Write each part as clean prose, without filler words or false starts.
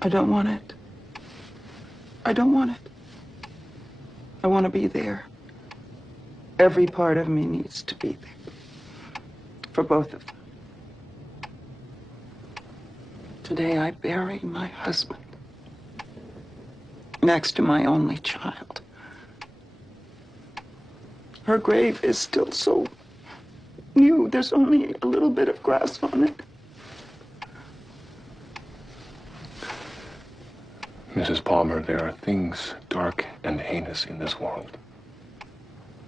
I don't want it. I don't want it. I want to be there. Every part of me needs to be there. For both of them. Today I bury my husband next to my only child. Her grave is still so new. There's only a little bit of grass on it. Mrs. Palmer, there are things dark and heinous in this world.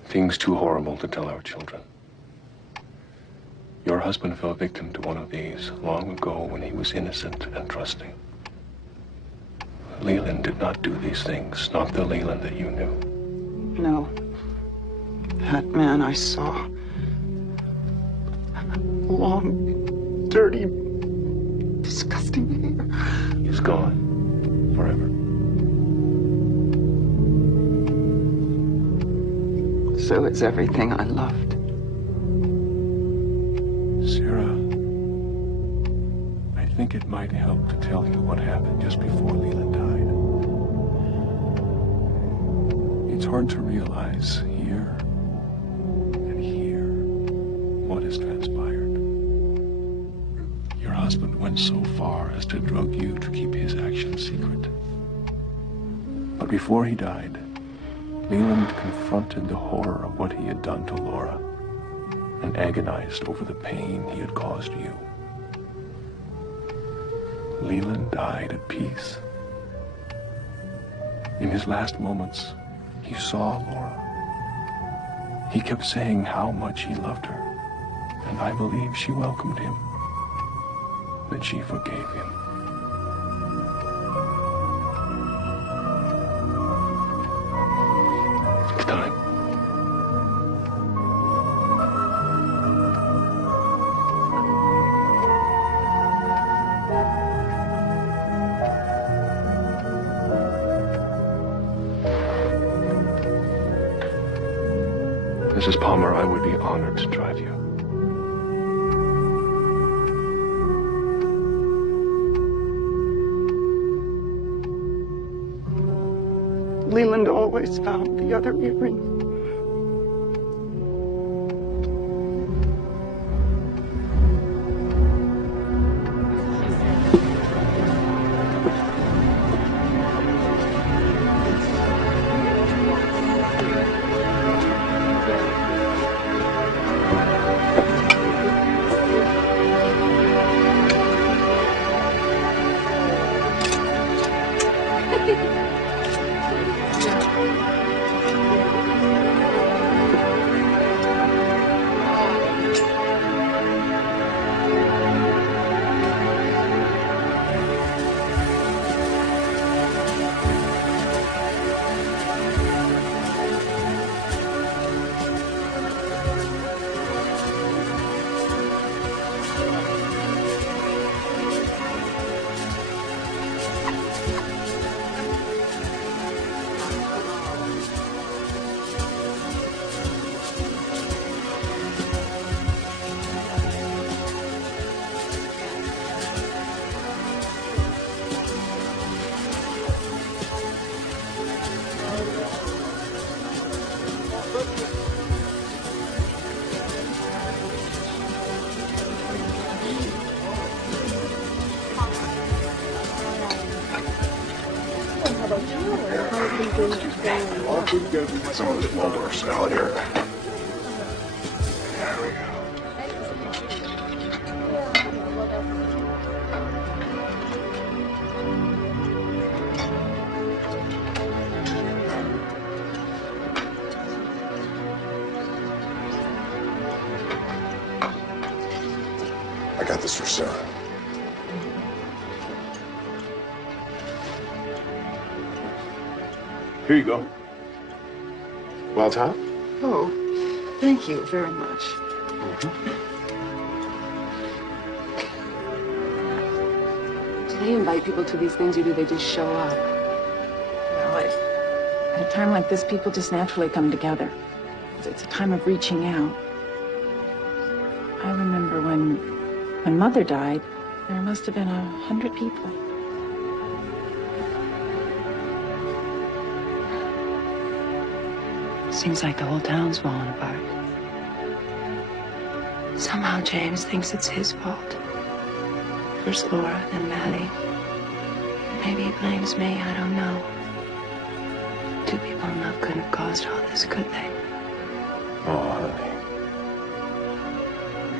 Things too horrible to tell our children. Your husband fell victim to one of these long ago when he was innocent and trusting. Leland did not do these things, not the Leland that you knew. No. That man I saw. Long, dirty, disgusting hair. He's gone. Forever. So is everything I loved. Sarah, I think it might help to tell you what happened just before Leland died. It's hard to realize here and here what has transpired. Your husband went so far as to drug you to keep his actions secret. But before he died, Leland confronted the horror of what he had done to Laura and agonized over the pain he had caused you. Leland died at peace. In his last moments, he saw Laura. He kept saying how much he loved her, and I believe she welcomed him, that she forgave him. It's time. Mrs. Palmer, I would be honored to drive you. Leland always found the other earring. Some of this Waldorf style here. There we go. I got this for Sarah. Here you go. Well, Tom? Oh, thank you very much. Do they invite people to these things, or do they just show up? Well, At a time like this, people just naturally come together. It's a time of reaching out. I remember when Mother died, there must have been 100 people. Seems like the whole town's falling apart. Somehow James thinks it's his fault. First Laura, then Maddie. Maybe he blames me, I don't know. Two people in love couldn't have caused all this, could they? Oh, honey.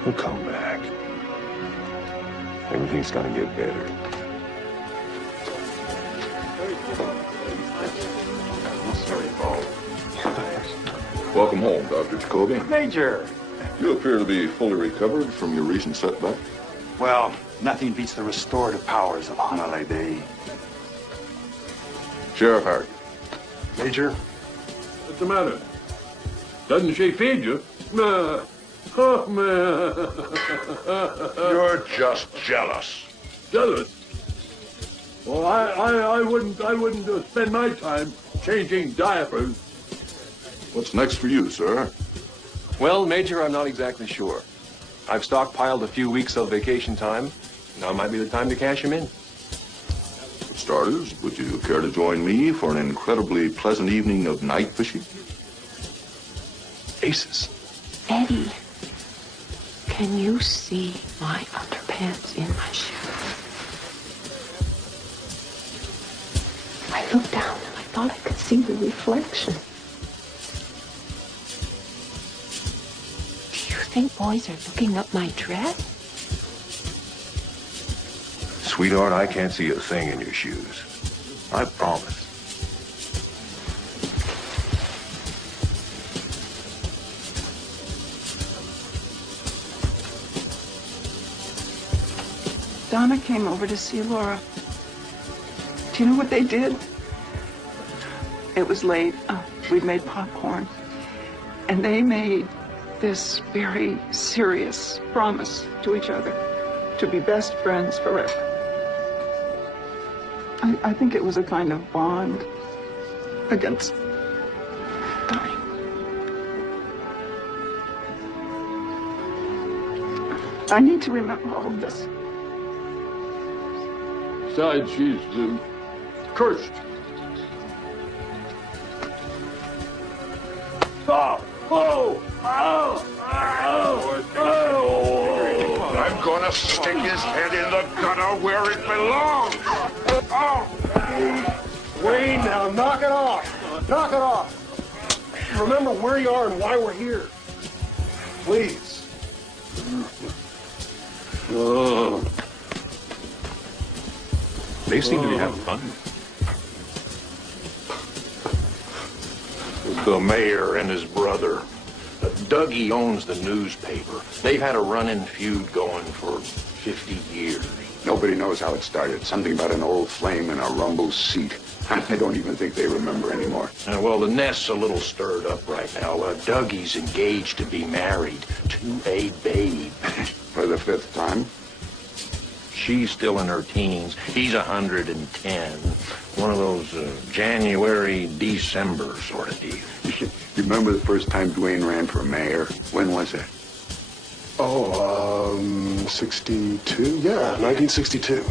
We'll come back. Everything's gonna get better. Sorry, Paul. Welcome home, Dr. Jacoby. Major! You appear to be fully recovered from your recent setback. Well, nothing beats the restorative powers of Hanalei Bay. Sheriff Hart. Major? What's the matter? Doesn't she feed you? Oh, man. You're just jealous. Jealous? Well, I wouldn't spend my time changing diapers. What's next for you, sir? Well, Major, I'm not exactly sure. I've stockpiled a few weeks of vacation time. Now might be the time to cash them in. For starters, would you care to join me for an incredibly pleasant evening of night fishing? Aces. Eddie, can you see my underpants in my shoe? I looked down and I thought I could see the reflection. Do you think boys are looking up my dress? Sweetheart, I can't see a thing in your shoes. I promise. Donna came over to see Laura. Do you know what they did? It was late. We'd made popcorn. And they made this very serious promise to each other to be best friends forever. I think it was a kind of bond against dying. I need to remember all of this. Besides, she's cursed. Oh! Oh! Oh! Oh! I'm gonna stick his head in the gutter where it belongs. Oh! Wayne, now knock it off! Knock it off! Remember where you are and why we're here. Please. Oh. They seem to be having fun. The mayor and his brother. Dougie owns the newspaper. They've had a running feud going for 50 years. Nobody knows how it started. Something about an old flame in a rumble seat. I don't even think they remember anymore. Well, the nest's a little stirred up right now. Dougie's engaged to be married to a babe. For the 5th time? She's still in her teens. He's 110. One of those January, December sort of deal. You remember the first time Dwayne ran for mayor? When was it? 62? Yeah, 1962.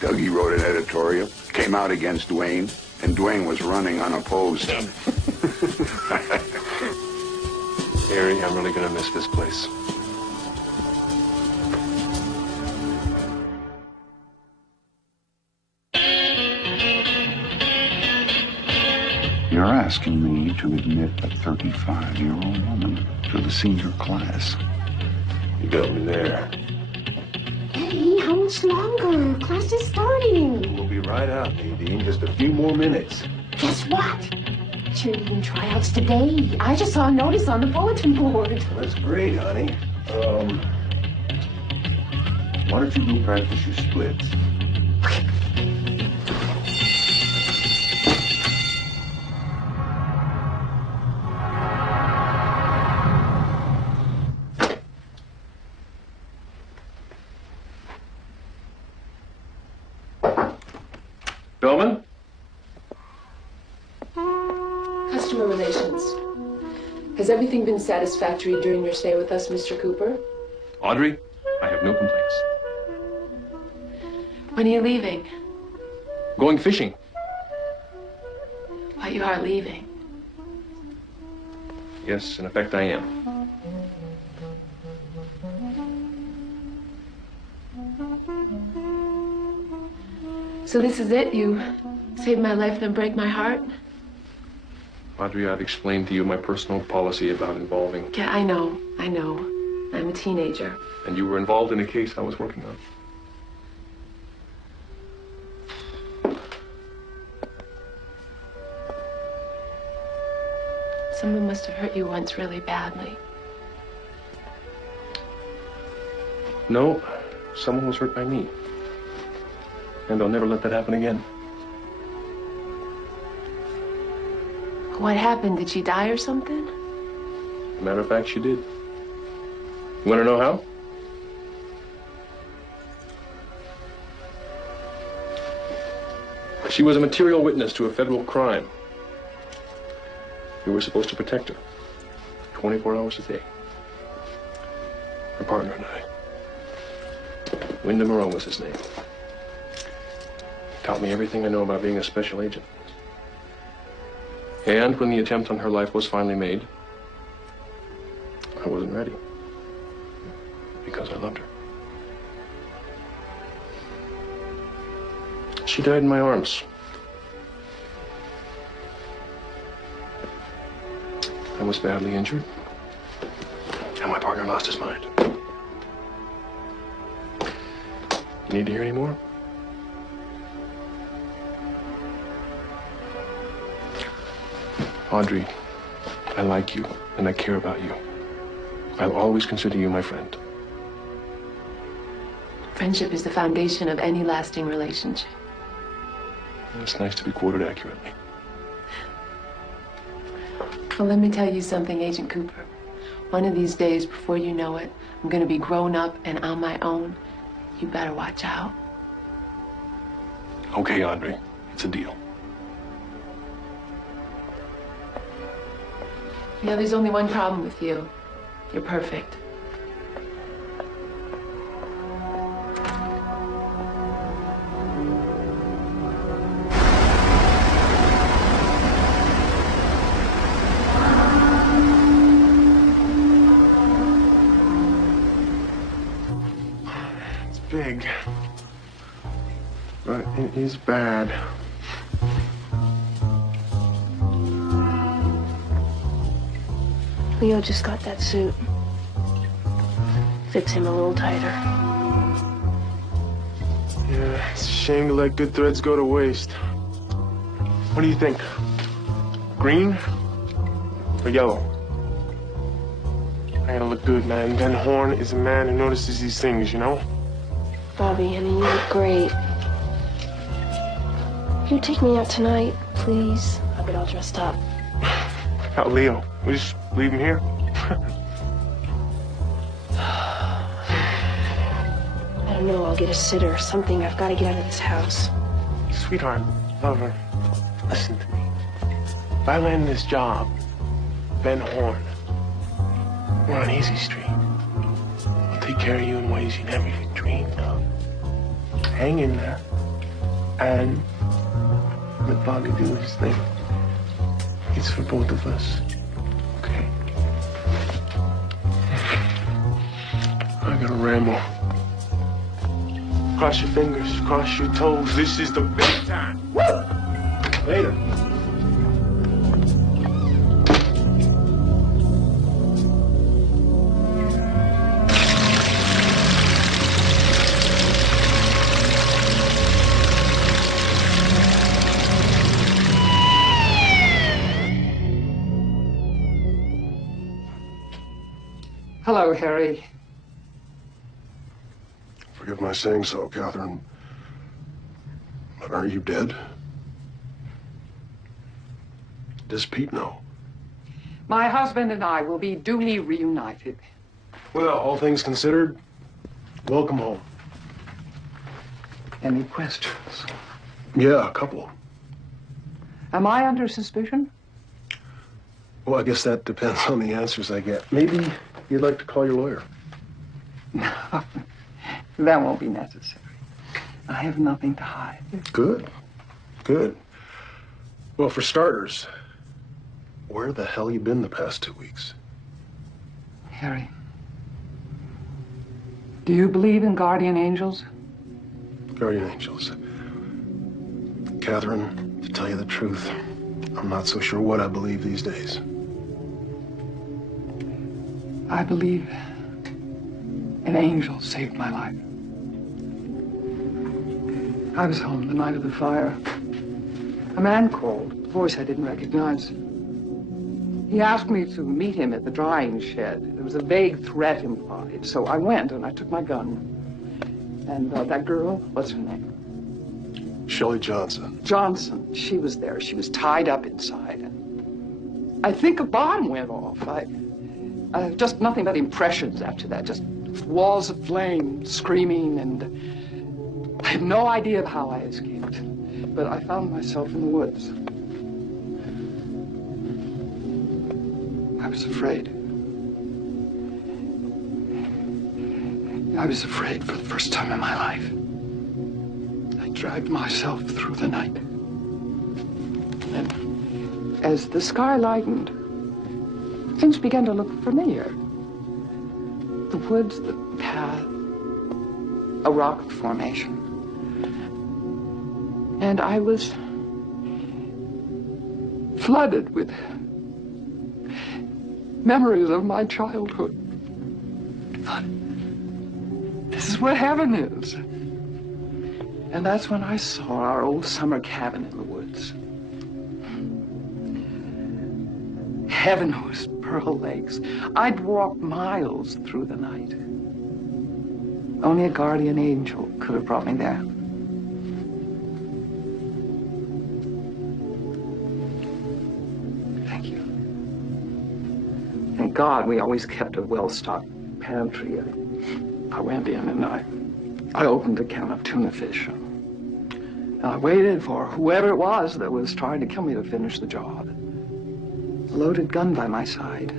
Dougie wrote an editorial, came out against Dwayne, and Dwayne was running unopposed. Harry, I'm really gonna miss this place. You're right. asking me to admit a 35-year-old woman to the senior class. You got me there. Eddie, how much longer? Class is starting. We'll be right out, Nadine. Just a few more minutes. Guess what? Cheerleading tryouts today. I just saw a notice on the bulletin board. That's great, honey. Why don't you go practice your splits? Bellman? Customer relations. Has everything been satisfactory during your stay with us, Mr. Cooper? Audrey, I have no complaints. When are you leaving? Going fishing. But you are leaving. Yes, in effect, I am. So this is it? You save my life, then break my heart? Audrey, I've explained to you my personal policy about involving... Yeah, I know. I'm a teenager. And you were involved in a case I was working on. Someone must have hurt you once really badly. No, someone was hurt by me. And I'll never let that happen again. What happened? Did she die or something? As a matter of fact, she did. You want to know how? She was a material witness to a federal crime. We were supposed to protect her 24 hours a day. Her partner and I. Wyndham Moreau was his name. Taught me everything I know about being a special agent. And when the attempt on her life was finally made, I wasn't ready. Because I loved her. She died in my arms. I was badly injured, and my partner lost his mind. Need to hear any more? Audrey, I like you, and I care about you. I'll always consider you my friend. Friendship is the foundation of any lasting relationship. It's nice to be quoted accurately. Well, let me tell you something, Agent Cooper. One of these days, before you know it, I'm going to be grown up and on my own. You better watch out. Okay, Audrey. It's a deal. You know, there's only one problem with you. You're perfect. It's big. But it is bad. Leo just got that suit. Fits him a little tighter. Yeah, it's a shame to let good threads go to waste. What do you think? Green or yellow? I gotta look good, man. Ben Horn is a man who notices these things, you know? Bobby, honey, you look great. Can you take me out tonight, please? I'll get all dressed up. Out Leo. We just leave him here. I don't know, I'll get a sitter or something. I've got to get out of this house. Sweetheart, lover, listen to me. If I land this job, Ben Horn, we're on Easy Street. I'll take care of you in ways you never even dreamed of. Hang in there and let Bobby do his thing. It's for both of us. Okay? I gotta ramble. Cross your fingers, cross your toes. This is the big time. Later. Hello, Harry. Forgive my saying so, Catherine. But are you dead? Does Pete know? My husband and I will be duly reunited. Well, all things considered, welcome home. Any questions? Yeah, a couple. Am I under suspicion? Well, I guess that depends on the answers I get. Maybe you'd like to call your lawyer. No, that won't be necessary. I have nothing to hide. Good. Good. Well, for starters, where the hell you been the past 2 weeks? Harry, do you believe in guardian angels? Guardian angels. Catherine, to tell you the truth, I'm not so sure what I believe these days. I believe an angel saved my life. I was home the night of the fire. A man called, a voice I didn't recognize. He asked me to meet him at the drying shed. There was a vague threat implied, so I went and I took my gun. And that girl, what's her name? Shelley Johnson. Johnson, she was there. She was tied up inside. And I think a bomb went off. I have just nothing but impressions after that, just walls of flame, screaming, and I have no idea of how I escaped, but I found myself in the woods. I was afraid. I was afraid for the first time in my life. I dragged myself through the night. And as the sky lightened, things began to look familiar. The woods, the path, a rock formation. And I was flooded with memories of my childhood. This is what heaven is. And that's when I saw our old summer cabin in the woods. Heaven was Pearl Lakes. I'd walk miles through the night. Only a guardian angel could have brought me there. Thank you. Thank God we always kept a well-stocked pantry. I went in and I opened a can of tuna fish. And I waited for whoever it was that was trying to kill me to finish the job. A loaded gun by my side.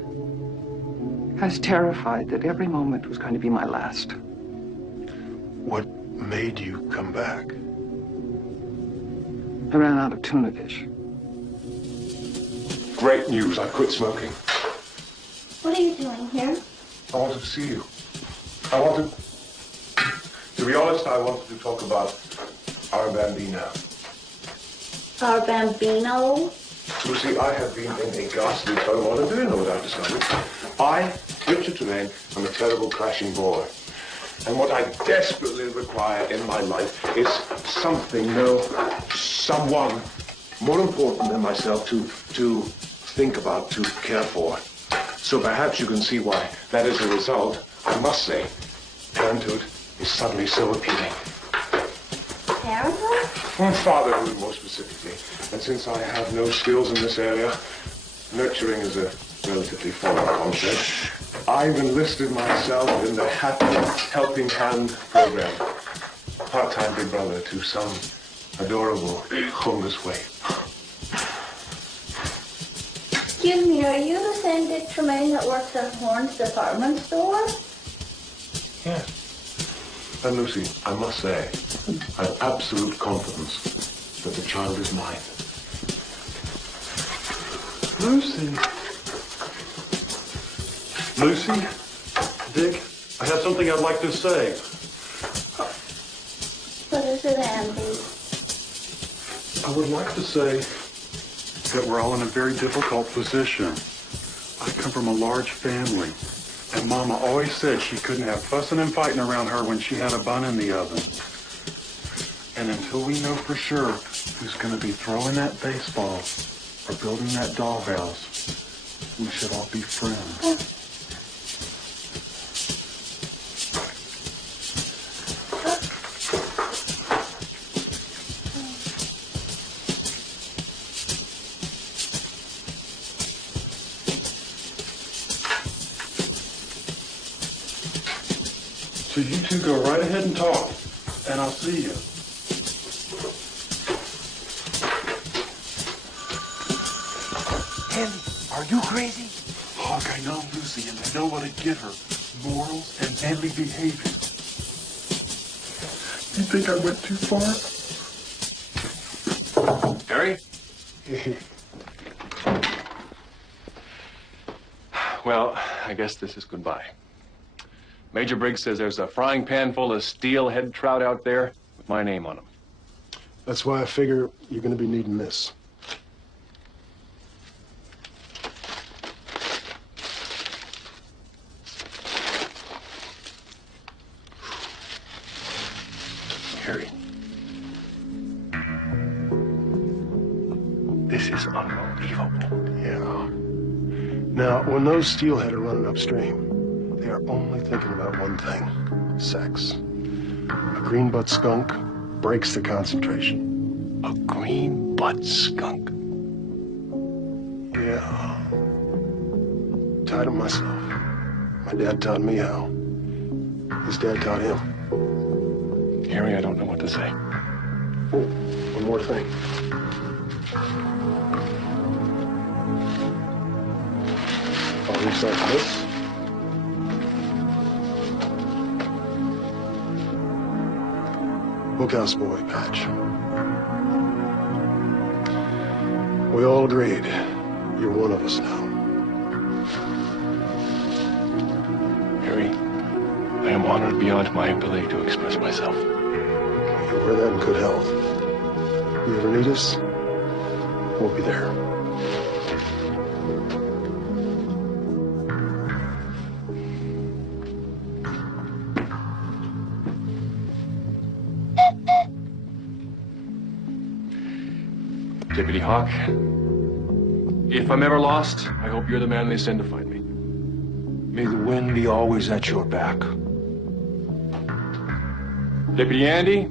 I was terrified that every moment was going to be my last. What made you come back? I ran out of tuna fish. Great news. I quit smoking. What are you doing here? I wanted to see you. To be honest, I wanted to talk about our Bambino. Our Bambino? Lucy, I have been in a ghastly turmoil. Do you know what I've discovered? I, Richard Tremaine, am a terrible crashing boy. And what I desperately require in my life is something, someone more important than myself to think about, to care for. So perhaps you can see why that as a result, I must say, parenthood is suddenly so appealing. Parenthood? Fatherhood, more specifically. And since I have no skills in this area, nurturing is a relatively foreign concept, I've enlisted myself in the Happy Helping Hand program. Part-time big brother to some adorable homeless waif. Excuse me, are you the same Dick Tremaine that works at Horn's department store? Yes. And Lucy, I must say, I have absolute confidence that the child is mine. Lucy? Lucy? Dick, I have something I'd like to say. What is it, Andy? I would like to say that we're all in a very difficult position. I come from a large family, and Mama always said she couldn't have fussing and fighting around her when she had a bun in the oven. And until we know for sure who's going to be throwing that baseball or building that dollhouse, we should all be friends. So you two go right ahead and talk, and I'll see you. Andy, are you crazy? Hawk, I know Lucy, and I know what to get her. Morals and manly behavior. You think I went too far? Harry? Well, I guess this is goodbye. Major Briggs says there's a frying pan full of steelhead trout out there with my name on them. That's why I figure you're going to be needing this. Harry. This is unbelievable. Yeah. Now, when those steelhead are running upstream, they are only thinking about one thing: sex. A green butt skunk breaks the concentration. A green butt skunk? Yeah. Tied him myself. My dad taught me how. His dad taught him. Harry, I don't know what to say. Oh, one more thing. I'll restart this. Bookhouse boy patch. We all agreed. You're one of us now. Harry, I am honored beyond my ability to express myself. You'll wear that in good health. You ever need us, we'll be there. Deputy Hawk, if I'm ever lost, I hope you're the man they send to find me. May the wind be always at your back. Deputy Andy,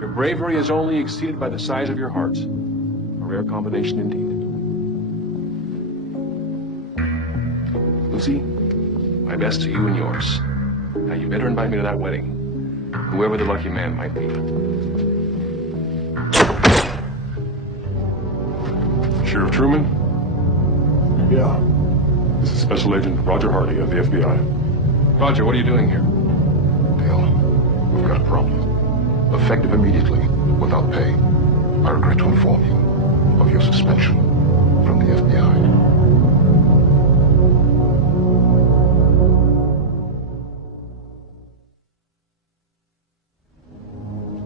your bravery is only exceeded by the size of your heart. A rare combination indeed. Lucy, my best to you and yours. Now, you better invite me to that wedding, whoever the lucky man might be. Sheriff Truman? Yeah. This is Special Agent Roger Hardy of the FBI. Roger, what are you doing here? Dale, we've got a problem. Effective immediately, without pay. I regret to inform you of your suspension from the FBI.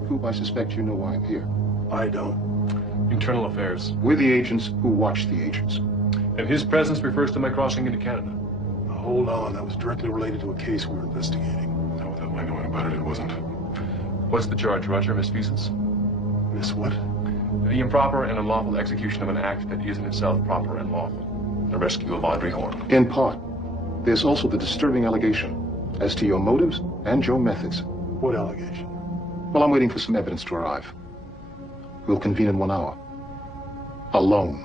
Who I suspect you know why I'm here. I don't. Internal Affairs. We're the agents who watch the agents. And his presence refers to my crossing into Canada. Now, hold on. That was directly related to a case we were investigating. No, without my knowing about it, it wasn't. What's the charge, Roger, misfeasance? Miss what? The improper and unlawful execution of an act that is in itself proper and lawful. The rescue of Audrey Horne. In part. There's also the disturbing allegation as to your motives and your methods. What allegation? Well, I'm waiting for some evidence to arrive. We'll convene in 1 hour. Alone.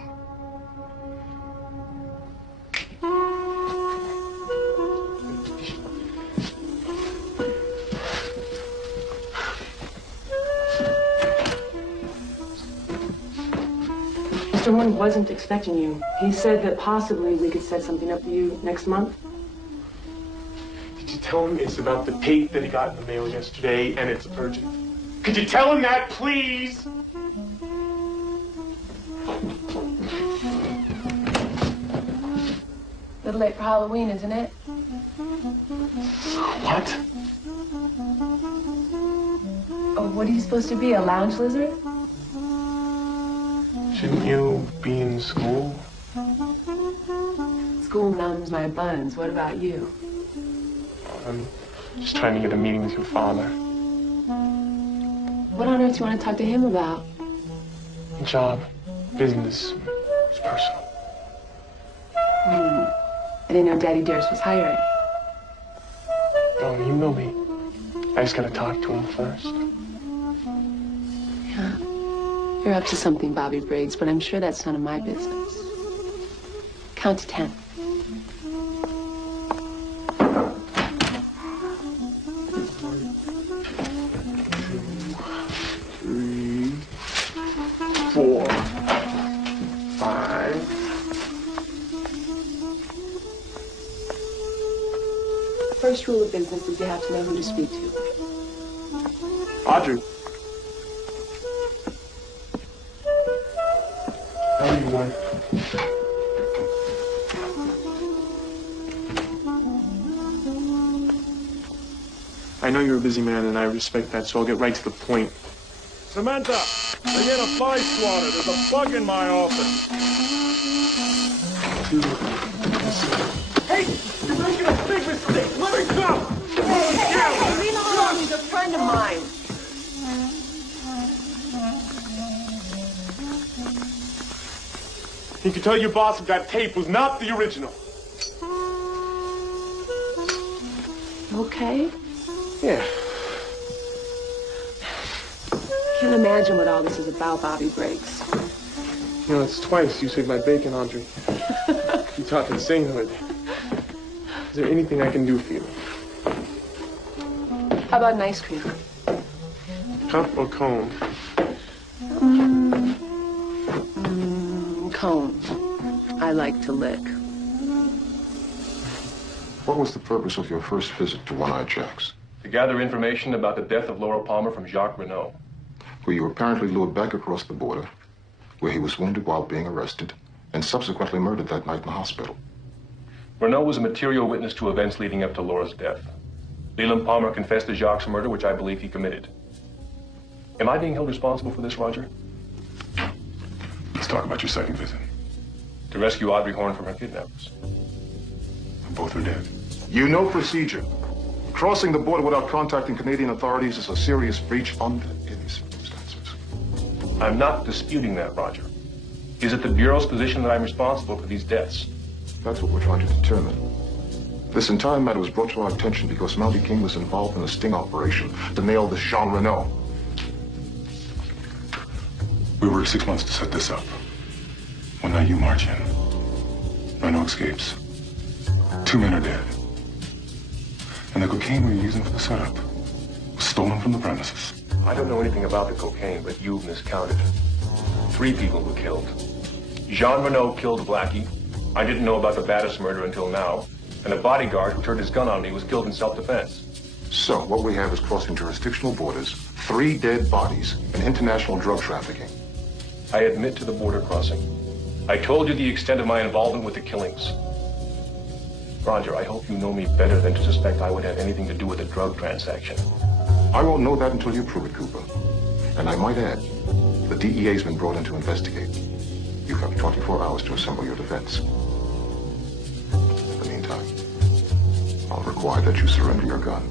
Mr. Horne wasn't expecting you. He said that possibly we could set something up for you next month. Did you tell him it's about the tape that he got in the mail yesterday and it's urgent? Could you tell him that, please? A little late for Halloween, isn't it? What? Oh, what are you supposed to be, a lounge lizard? Shouldn't you be in school? School numbs my buns. What about you? I'm just trying to get a meeting with your father. What on earth do you want to talk to him about? Job, business, it's personal. I didn't know Daddy Dearest was hiring. Oh, you know me. I just gotta talk to him first. Yeah. You're up to something, Bobby Briggs, but I'm sure that's none of my business. Count to 10. first rule of business is you have to know who to speak to. Audrey. How are you, man? I know you're a busy man, and I respect that, so I'll get right to the point. Samantha, bring in a fly swatter. There's a bug in my office. Hey, you're making a big mistake. Let me go. Hey, leave him alone. He's a friend of mine. You can tell your boss that tape was not the original. Okay. Yeah. Can't imagine what all this is about, Bobby Briggs. You know, it's twice you saved my bacon, Audrey. You talking sainthood. Is there anything I can do for you? How about an ice cream? Cup or cone? Cone. I like to lick. What was the purpose of your first visit to One-Eyed Jack's? To gather information about the death of Laura Palmer from Jacques Renault. Where you apparently lured back across the border, where he was wounded while being arrested, and subsequently murdered that night in the hospital. Renault was a material witness to events leading up to Laura's death. Leland Palmer confessed to Jacques' murder, which I believe he committed. Am I being held responsible for this, Roger? Let's talk about your second visit. To rescue Audrey Horn from her kidnappers. Both are dead. You know procedure. Crossing the border without contacting Canadian authorities is a serious breach under any circumstances. I'm not disputing that, Roger. Is it the Bureau's position that I'm responsible for these deaths? That's what we're trying to determine. This entire matter was brought to our attention because Mountie King was involved in a sting operation to nail this Jean Renault. We worked 6 months to set this up. One night you march in. Renault escapes. 2 men are dead. And the cocaine we were using for the setup was stolen from the premises. I don't know anything about the cocaine, but you've miscounted. 3 people were killed. Jean Renault killed Blackie. I didn't know about the Battis murder until now. And a bodyguard who turned his gun on me was killed in self-defense. So what we have is crossing jurisdictional borders, 3 dead bodies, and international drug trafficking. I admit to the border crossing. I told you the extent of my involvement with the killings. Roger, I hope you know me better than to suspect I would have anything to do with a drug transaction. I won't know that until you prove it, Cooper. And I might add, the DEA's been brought in to investigate. You have 24 hours to assemble your defense. In the meantime, I'll require that you surrender your gun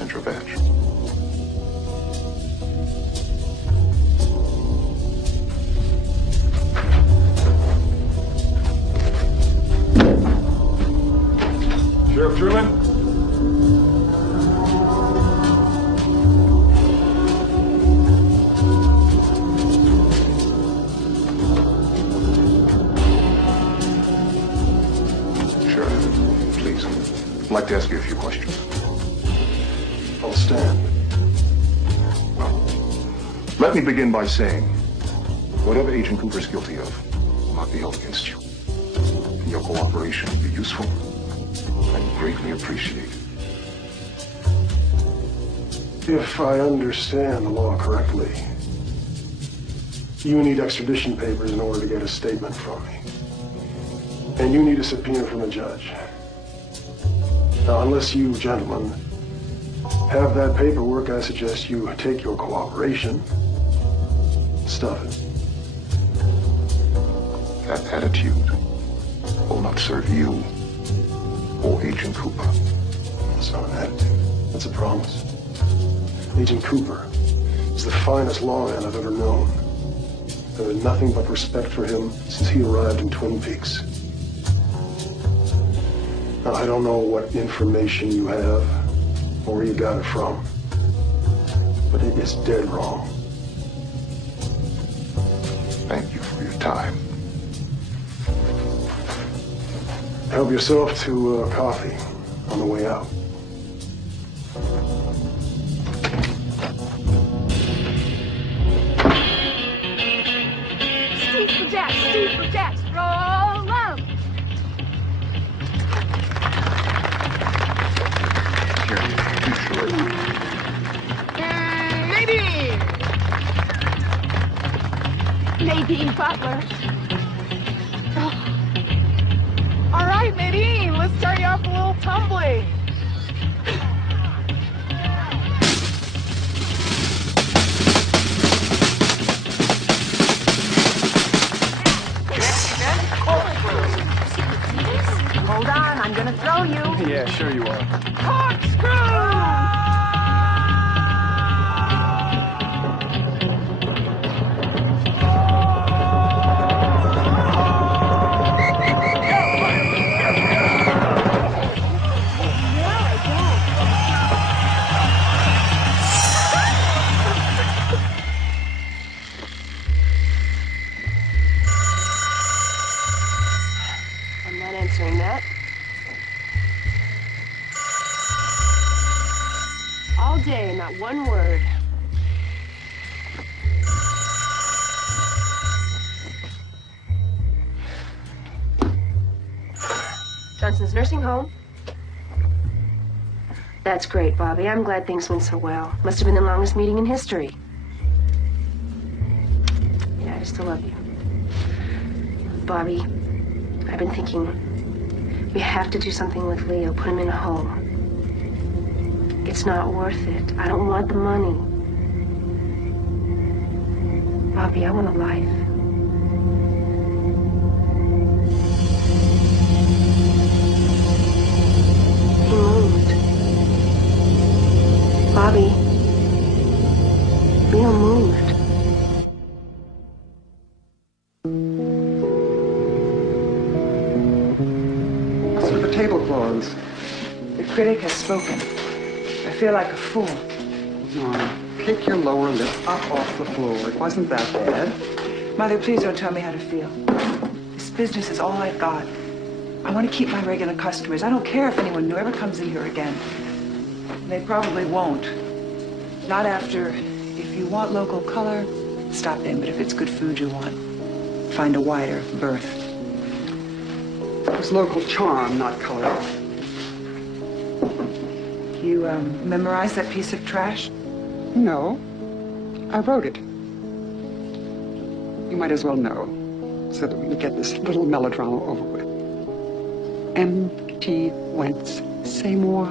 and your badge. Sheriff Truman? Sheriff, please. I'd like to ask you a few questions. I'll stand. Well, let me begin by saying, whatever Agent Cooper is guilty of will not be held against you. Your cooperation will be useful and greatly appreciated. If I understand the law correctly, you need extradition papers in order to get a statement from me. And you need a subpoena from a judge. Now, unless you gentlemen have that paperwork, I suggest you take your cooperation, stuff it. That attitude will not serve you or Agent Cooper. That's not an attitude. That's a promise. Agent Cooper is the finest lawman I've ever known. I've had nothing but respect for him since he arrived in Twin Peaks. Now, I don't know what information you have or where you got it from, but it is dead wrong. Thank you for your time. Help yourself to coffee on the way out. Steve for Jacks, roll 'em! Nadine Butler. All right, Nadine, let's start you off a little tumbling. Hold on, I'm gonna throw you. Yeah, sure you are. Corkscrew! I'm not answering that. All day, not one word. Johnson's nursing home. That's great, Bobby. I'm glad things went so well. Must have been the longest meeting in history. Yeah, I still love you. Bobby, I've been thinking, we have to do something with Leo, put him in a home. It's not worth it. I don't want the money. Bobby, I want a life. He moved. Bobby, Leo moved. What's with the tablecloths? The critic has spoken. I feel like a fool. Oh, pick your lower lip up off the floor. It wasn't that bad. Mother, please don't tell me how to feel. This business is all I've got. I want to keep my regular customers. I don't care if anyone new ever comes in here again. They probably won't. Not after. If you want local color, stop in. But if it's good food you want, find a wider berth. It was local charm, not color. You memorized that piece of trash? No, I wrote it. You might as well know, so that we can get this little melodrama over with. Empty whence, say more.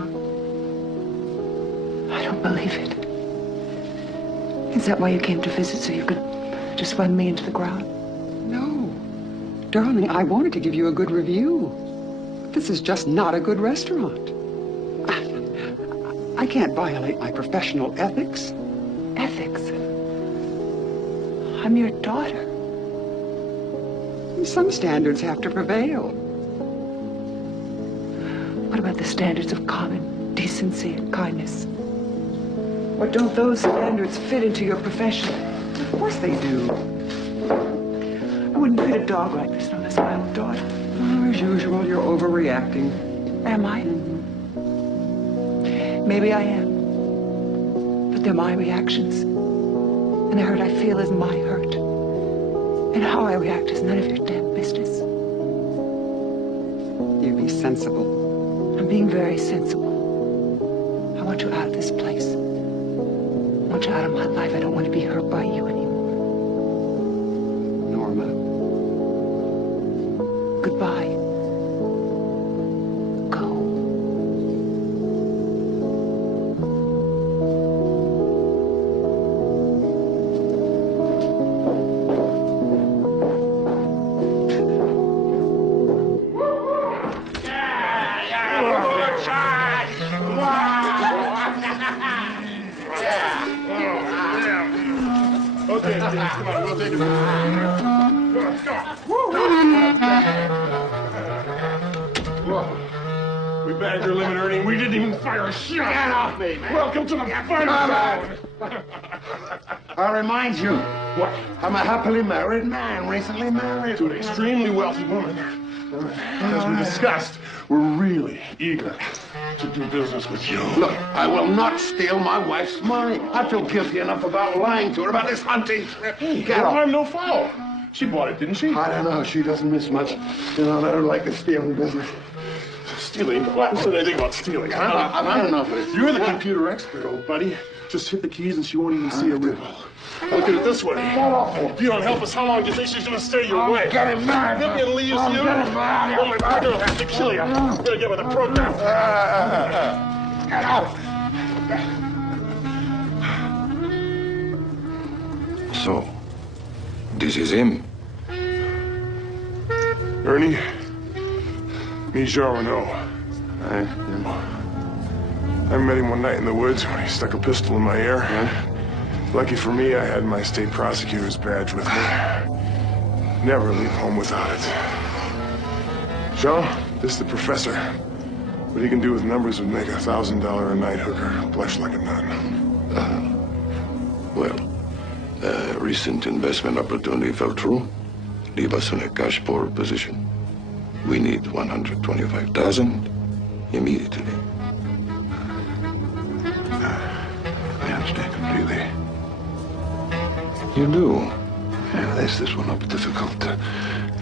I don't believe it. Is that why you came to visit, so you could just run me into the ground? No. Darling, I wanted to give you a good review. But this is just not a good restaurant. I can't violate my professional ethics. Ethics? I'm your daughter. Some standards have to prevail. What about the standards of common decency and kindness? Or don't those standards fit into your profession? Of course they do. I wouldn't fit a dog like this unless my own daughter. Oh, as usual, you're overreacting. Am I? Maybe I am. But they're my reactions. And the hurt I feel is my hurt. And how I react is none of your damn business. You be sensible. I'm being very sensible. I want you out of this place. I want you out of my life. I don't want to be hurt by you anymore. Norma. Goodbye. Okay, come on, we'll take it. Whoa. We bagged your limit earning. We didn't even fire a shot. Get off me, man. Welcome to the fun zone. I'll remind you. What? I'm a happily married man, recently married. To an extremely wealthy woman. As we discussed, we're really eager to do business with you. Look, I will not steal my wife's money. I feel guilty enough about lying to her about this hunting trip. Get off. I'm no foul. She bought it, didn't she? I don't know. She doesn't miss much. You know, I don't like the stealing business. Stealing? What said anything about stealing? I don't know if it's... You're the computer expert, old buddy. Just hit the keys and she won't even see a ripple. Look at it this way. If you don't help us, how long do you think she's gonna stay your way? Getting mad. Vivian leaves you. Only we're gonna have to kill you. We're gonna get with the program. Get out. So, this is him? Ernie? Me, Jarwino. I met him one night in the woods when he stuck a pistol in my ear. Lucky for me, I had my state prosecutor's badge with me. Never leave home without it. Jean, this is the professor. What he can do with numbers would make a $1,000 a night hooker blush like a nun. A recent investment opportunity fell through. Leave us in a cash poor position. We need 125,000 immediately. I understand completely. You do? Yeah, this will not be difficult.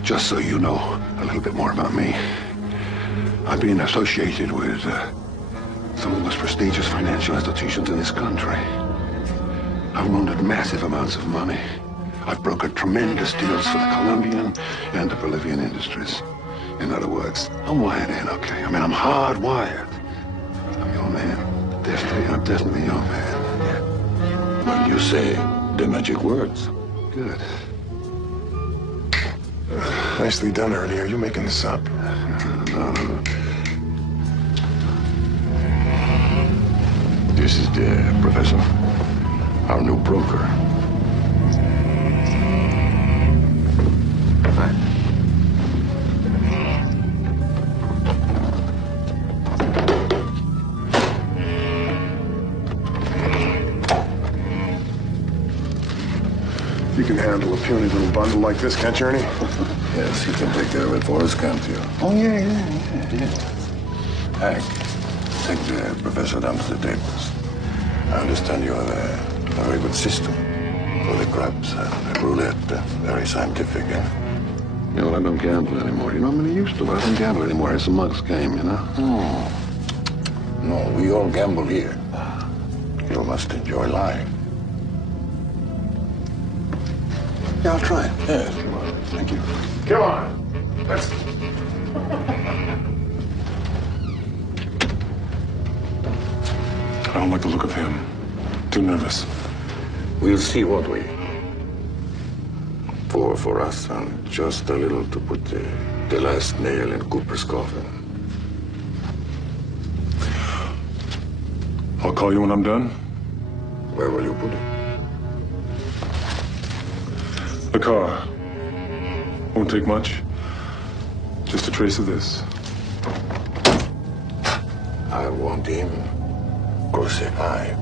Just so you know a little bit more about me. I've been associated with some of the most prestigious financial institutions in this country. I've laundered massive amounts of money. I've brokered tremendous deals for the Colombian and the Bolivian industries. In other words, I'm wired in, okay? I mean, I'm hardwired. I'm your man. I'm definitely your man. Yeah. When you say the magic words. Good. Nicely done, Ernie. Are you making this up? No. This is the professor, our new broker. You can handle a puny little bundle like this, can't you, Ernie? Yes, he can take care of it for us, can't you? Oh, yeah. Hank, take the professor down to the tables. I understand you have a very good system for the craps and roulette. Very scientific, eh? You know, I don't gamble anymore. You know, I mean, I used to, but I don't gamble anymore. It's a mug's game, you know? No, we all gamble here. You must enjoy life. Yeah, I'll try it. Yes, come on. Thank you. Come on. Let's... I don't like the look of him. Too nervous. We'll see, won't we? For us, and just a little to put the last nail in Cooper's coffin. I'll call you when I'm done. Where will you put it? The car. Won't take much. Just a trace of this. I want him crucified.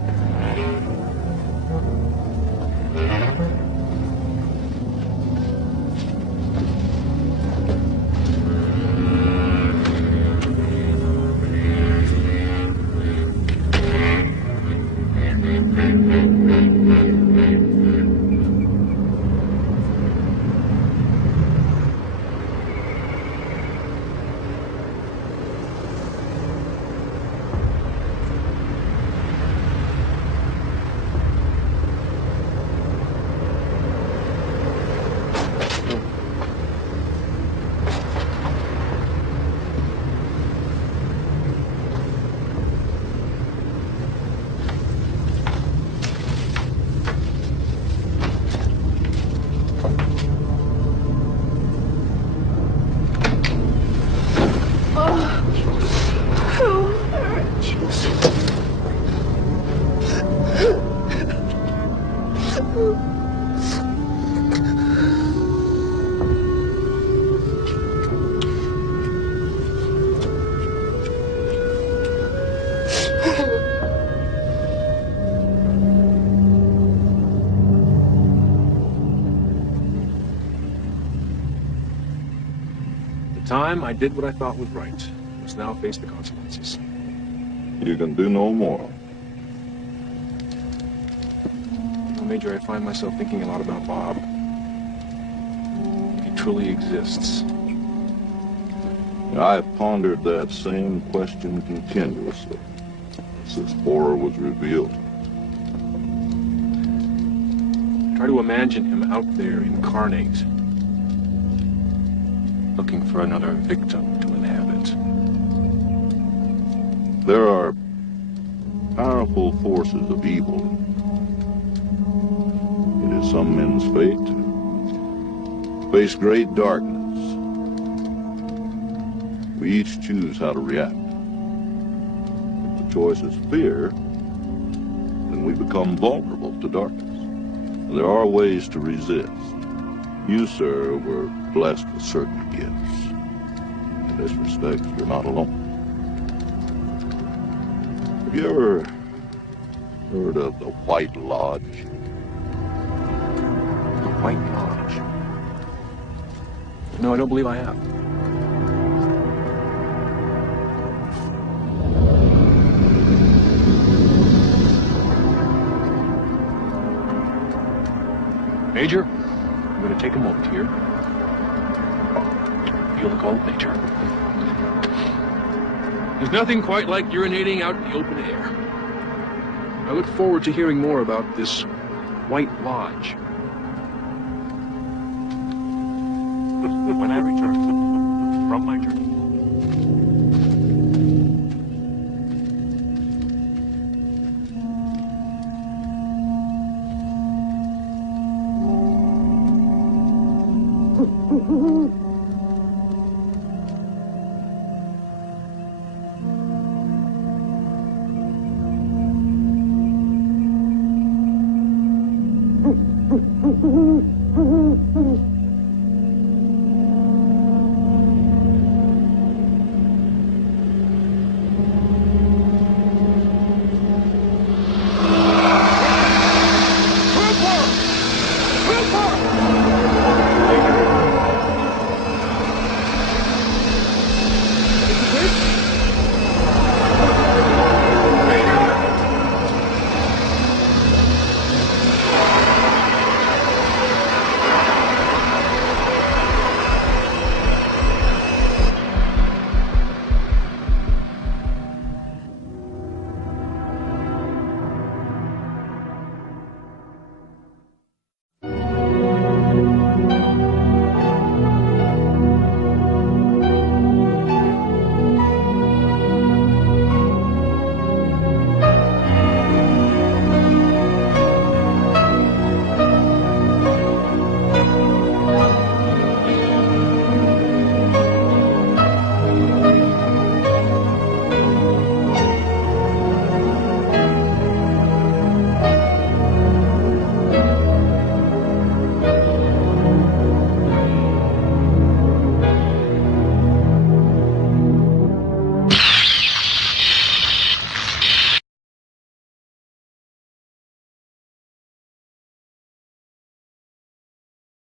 I did what I thought was right. I must now face the consequences. You can do no more. Well, Major, I find myself thinking a lot about Bob. If he truly exists. I have pondered that same question continuously since horror was revealed. Try to imagine him out there incarnate, looking for another victim to inhabit. There are powerful forces of evil. It is some men's fate to face great darkness. We each choose how to react. If the choice is fear, then we become vulnerable to darkness. There are ways to resist. You, sir, were blessed with certain gifts. In this respect, you're not alone. Have you ever heard of the White Lodge? The White Lodge? No, I don't believe I have. Major, I'm going to take a moment here. You look old, Major. There's nothing quite like urinating out in the open air. I look forward to hearing more about this White Lodge when I return from my journey.